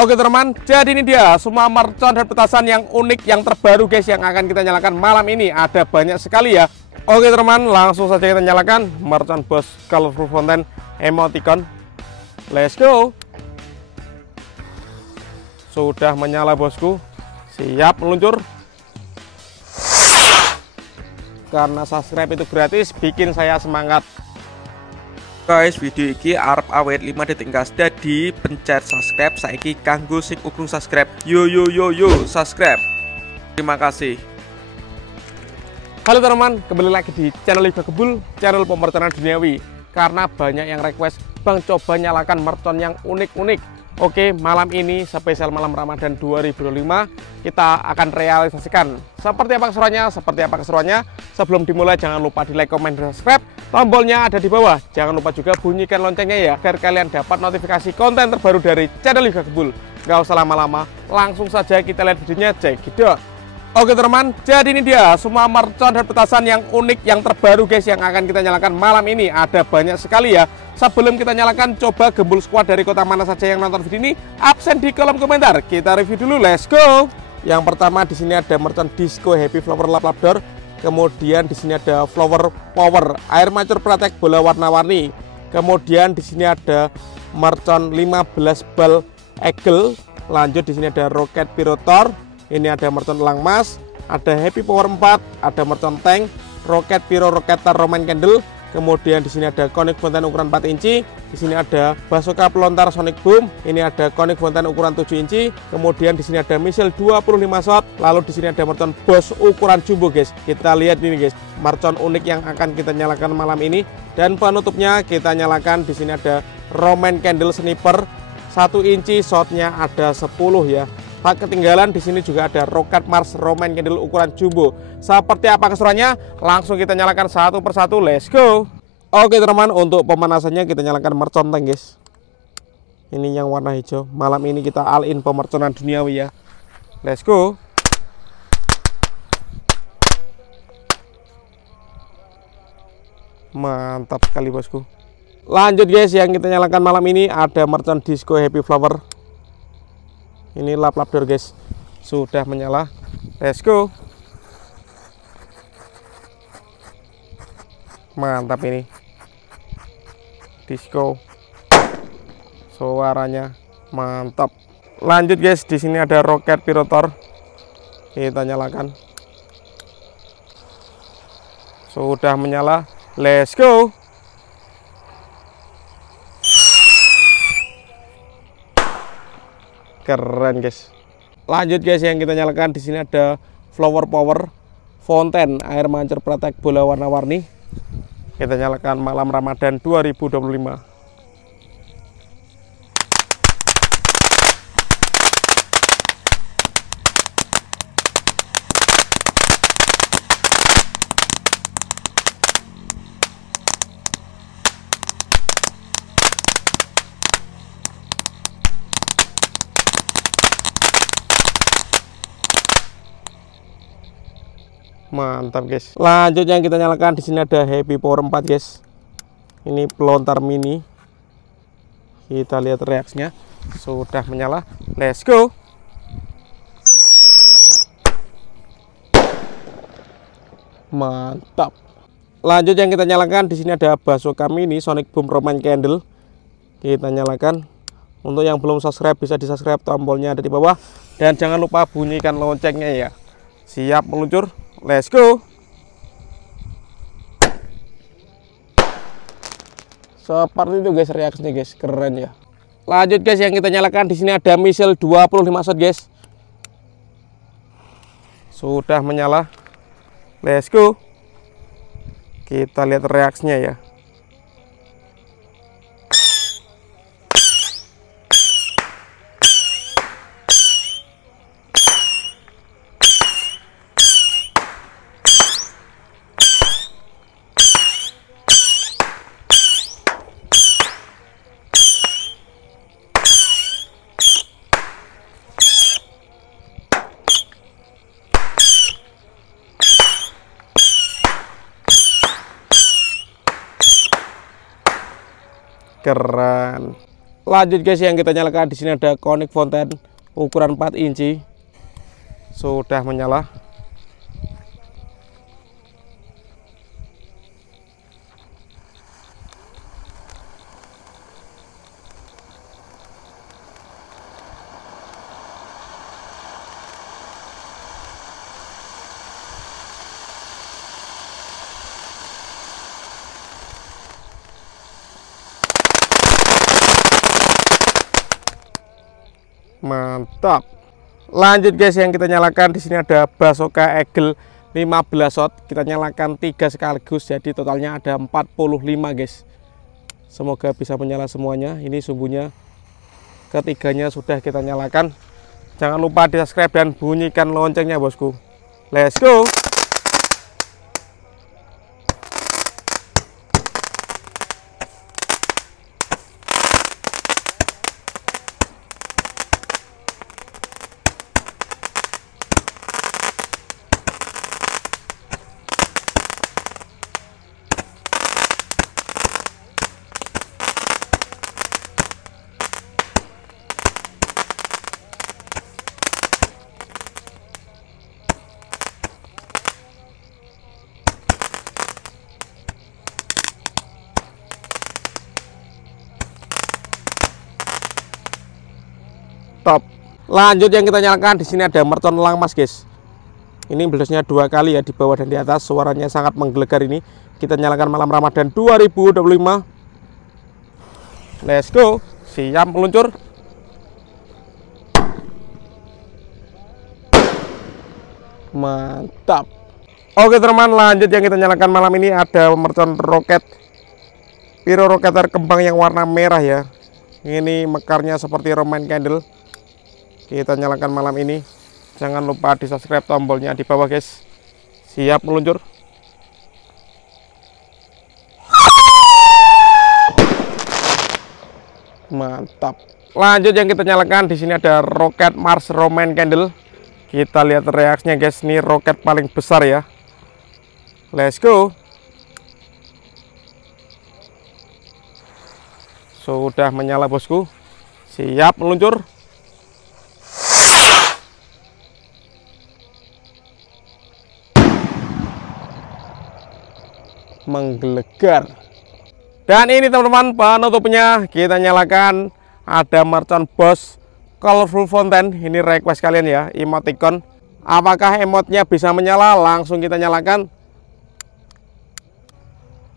Oke teman, jadi ini dia semua mercon dan petasan yang unik, yang terbaru guys, yang akan kita nyalakan malam ini. Ada banyak sekali ya. Oke teman, langsung saja kita nyalakan mercon Boss Colorful Fountain Emoticon. Let's go. Sudah menyala bosku, siap meluncur. Karena subscribe itu gratis, bikin saya semangat. Guys, video ini arep awet 5 detik guys. Jadi pencet subscribe saiki kanggo sing urung subscribe. Yo subscribe. Terima kasih. Halo teman, kembali lagi di channel Liga Gebul, channel pemerconan duniawi. Karena banyak yang request, Bang coba nyalakan mercon yang unik-unik. Oke, malam ini spesial malam Ramadan 2025 kita akan realisasikan seperti apa keseruannya. Sebelum dimulai jangan lupa di like, komen, dan subscribe. Tombolnya ada di bawah. Jangan lupa juga bunyikan loncengnya ya, agar kalian dapat notifikasi konten terbaru dari channel Liga Gebul. Gak usah lama-lama, langsung saja kita lihat videonya, cekidot. Oke teman, jadi ini dia semua mercon dan petasan yang unik, yang terbaru guys, yang akan kita nyalakan malam ini. Ada banyak sekali ya. Sebelum kita nyalakan, coba Gembul Squad dari kota mana saja yang nonton video ini, absen di kolom komentar. Kita review dulu, let's go. Yang pertama di sini ada mercon Disco Happy Flower Lap Lap Door. Kemudian di sini ada Flower Power Air Mancur Pratek bola warna-warni. Kemudian di sini ada mercon 15 bal Eagle. Lanjut di sini ada Rocket Pirotor. Ini ada mercon Elang Mas, ada Happy Power 4, ada mercon Tank, Rocket Piro Rocketer Roman Candle. Kemudian di sini ada Conic Fountain ukuran 4 inci. Di sini ada Bazooka Pelontar Sonic Boom. Ini ada Conic Fountain ukuran 7 inci. Kemudian di sini ada Missile 25 shot. Lalu di sini ada mercon Boss ukuran jumbo guys. Kita lihat ini guys, mercon unik yang akan kita nyalakan malam ini. Dan penutupnya kita nyalakan di sini ada Roman Candle Sniper 1 inci, shotnya ada 10 ya. Tak ketinggalan di sini juga ada Rocket Mars Roman Candle ukuran jumbo. Seperti apa keseruannya? Langsung kita nyalakan satu persatu. Let's go. Oke teman, untuk pemanasannya kita nyalakan mercon tank guys. Ini yang warna hijau. Malam ini kita all in pemerconan duniawi ya. Let's go. Mantap sekali bosku. Lanjut guys, yang kita nyalakan malam ini ada mercon Disco Happy Flower. Ini lap lap door guys, sudah menyala. Let's go. Mantap ini disco, suaranya mantap. Lanjut guys, di sini ada Rocket Pirotor. Kita nyalakan. Sudah menyala. Let's go. Keren guys. Lanjut guys, yang kita nyalakan di sini ada Flower Power Fountain Air Mancur Pratek bola warna-warni. Kita nyalakan malam Ramadan 2025. Mantap guys. Lanjut yang kita nyalakan di sini ada Happy Power 4 guys. Ini pelontar mini. Kita lihat reaksinya. Sudah menyala. Let's go. Mantap. Lanjut yang kita nyalakan di sini ada Bazooka Mini Sonic Boom Roman Candle. Kita nyalakan. Untuk yang belum subscribe bisa di subscribe, tombolnya ada di bawah. Dan jangan lupa bunyikan loncengnya ya. Siap meluncur. Let's go. Seperti itu guys reaksinya guys, keren ya. Lanjut guys, yang kita nyalakan di sini ada Missile 25 shot guys. Sudah menyala. Let's go. Kita lihat reaksinya ya. Keren. Lanjut guys, yang kita nyalakan di sini ada Conic Fountain ukuran 4 inci. Sudah menyala. Mantap. Lanjut guys, yang kita nyalakan di sini ada Basoka Eagle 15 shot. Kita nyalakan 3 sekaligus, jadi totalnya ada 45 guys. Semoga bisa menyala semuanya. Ini sumbunya ketiganya sudah kita nyalakan. Jangan lupa di subscribe dan bunyikan loncengnya bosku. Let's go. Top. Lanjut yang kita nyalakan di sini ada mercon elang mas guys. Ini belasnya 2 kali ya, di bawah dan di atas. Suaranya sangat menggelegar ini. Kita nyalakan malam Ramadan 2025. Let's go. Siap meluncur. Mantap. Oke teman, lanjut yang kita nyalakan malam ini ada mercon roket Pyro Rocketer kembang yang warna merah ya. Ini mekarnya seperti Roman Candle. Kita nyalakan malam ini. Jangan lupa di subscribe, tombolnya di bawah guys. Siap meluncur. Mantap. Lanjut yang kita nyalakan di sini ada roket Mars Roman Candle. Kita lihat reaksinya guys. Ini roket paling besar ya. Let's go. Sudah menyala bosku. Siap meluncur. Menggelegar. Dan ini teman-teman penutupnya. Kita nyalakan ada mercon Boss Colorful Fountain. Ini request kalian ya, emoticon. Apakah emotnya bisa menyala? Langsung kita nyalakan.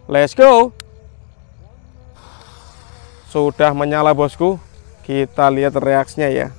Let's go. Sudah menyala bosku. Kita lihat reaksinya ya.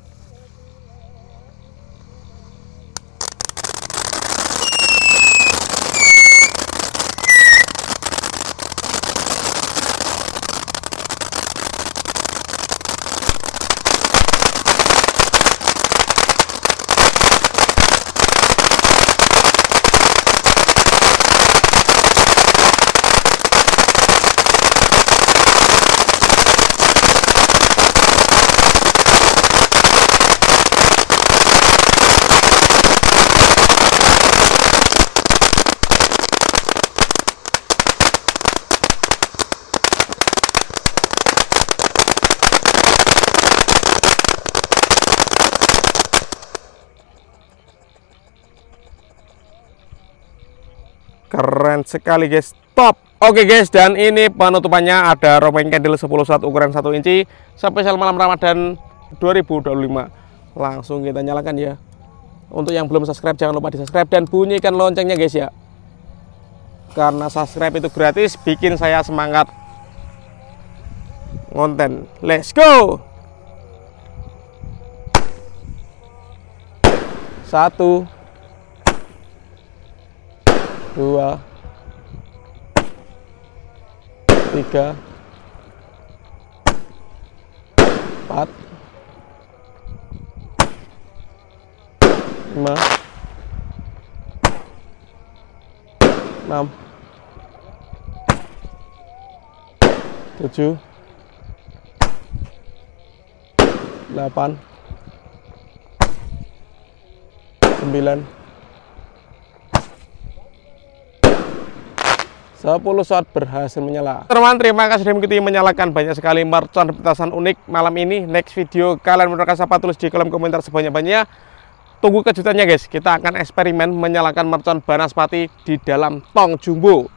Keren sekali guys, top. Oke guys, dan ini penutupannya ada Roman Candle 10 watt ukuran 1 inci spesial malam Ramadan 2025. Langsung kita nyalakan ya. Untuk yang belum subscribe jangan lupa di subscribe dan bunyikan loncengnya guys ya. Karena subscribe itu gratis, bikin saya semangat konten. Let's go. 1 2 3 4 5 6 7 8 9 10 shot berhasil menyala. Teman-teman, terima kasih sudah mengikuti menyalakan banyak sekali mercon petasan unik malam ini. Next video kalian menerkas apa, tulis di kolom komentar sebanyak-banyaknya. Tunggu kejutannya guys, kita akan eksperimen menyalakan mercon banaspati di dalam tong jumbo.